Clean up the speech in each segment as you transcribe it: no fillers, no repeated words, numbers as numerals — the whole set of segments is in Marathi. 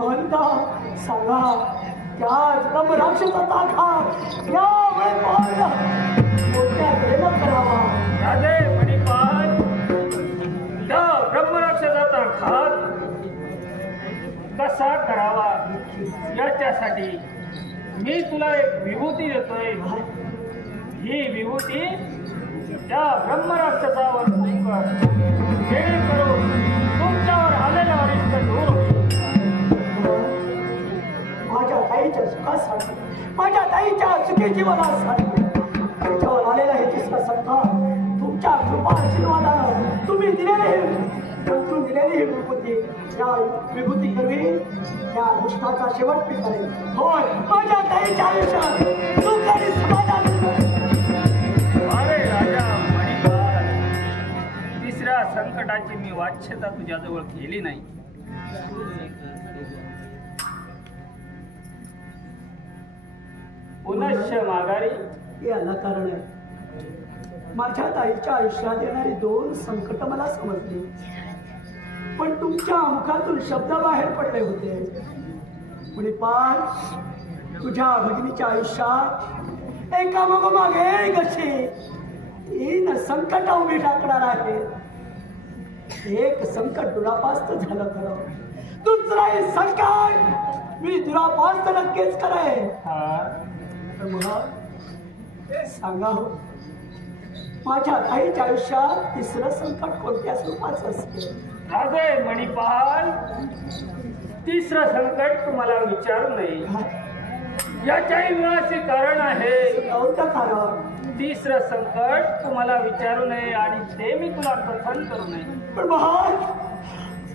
म्हणता सांगा त्या ब्रह्मराक्षसाचा घात या मोठ्याकडे न करावा. राजे मणिपाल, त्या ब्रह्मराक्षसाचा घात कसा करावा याच्यासाठी मी तुला एक विभूती देतोय. ही विभूती त्या ब्रह्मराक्षसावर कर, जेणेकरून तुमच्यावर आलेला अरिष्ट दूर होईल. माझ्या ताईच्या सुखासाठी, माझ्या ताईच्या चुकीची मला सांगते त्याच्यावर आलेला हे तिसरा सत्ता तुमच्या कृपा आशीर्वादानं तुम्ही दिलेली ही विभूती, या विभूती करवी या दुष्टाचा शेवट मी करेन. होय, माझ्या ताईच्या आयुष्यात सुख आणि समाधान अरे राजा मणिपाल, तिसऱ्या संकटाची मी वाच्यता तुझ्याजवळ केली नाही. पुनश्च माघारी याला कारण आहे. माझ्या ताईच्या आयुष्यात येणारी 2 संकट मला समजली, पण तुमच्या मुखातून शब्द बाहेर पडले होते. मणिपाल, तुझ्या भगिनीच्या आयुष्यात एका मागोमाग एक अशी 3 संकट उभी टाकणार आहे. एक संकट दुरापास्त झालं खरं, दुसरं संकट मी दुरापास्त नक्कीच करेन. तर मग सांगा हो, माझ्या ताईच्या आयुष्यात तिसरं संकट कोणत्या स्वरूपाचं असते? राजे मणिपाल, तिसरं संकट तुम्हाला विचारू नये. याच्याही मुळाचे कारण आहे. कोणतं कारण? तिसरं संकट तुम्हाला विचारू नये आणि ते मी तुला कथन करू नये. पण महाराज,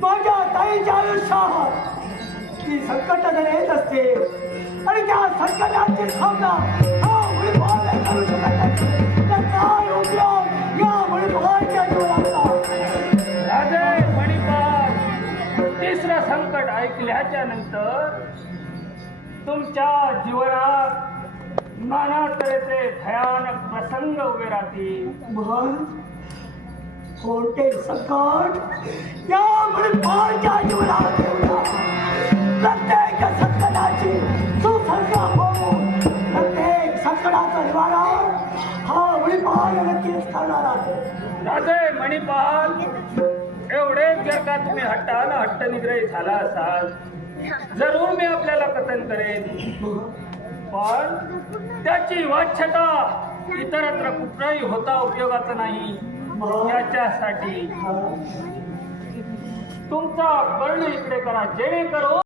माझ्या ताईच्या आयुष्यात ती संकट जर येत असते आणि त्या संकटाची सामना हा मणिपाल नाही करू शकत नाही, तर काय उपयोग या मणिपालच्या जीवनाचा? राजे मणिपाल, तिसरं संकट ऐकल्याच्या नंतर तुमच्या जीवनात नाना तऱ्हेचे भयानक प्रसंग उभे राहतील. मग कोणते संकट या मणिपालच्या जीवनात येणार? प्रत्येक संकटाची सुसंग होऊन प्रत्येक संकटाचं निवारण हा मणिपाल नक्कीच करणार आहे. राजे मणिपाल, एवढेच जर का तुम्ही हट्टानं हट्टनिग्रही झाला असाल, जरूर मी आपल्याला कथन करेन, पण त्याची वाच्यता इतरत्र कुठलाही होता उपयोगाचा नाही. याच्यासाठी तुमचा कर्ण इकडे करा, जेणेकरून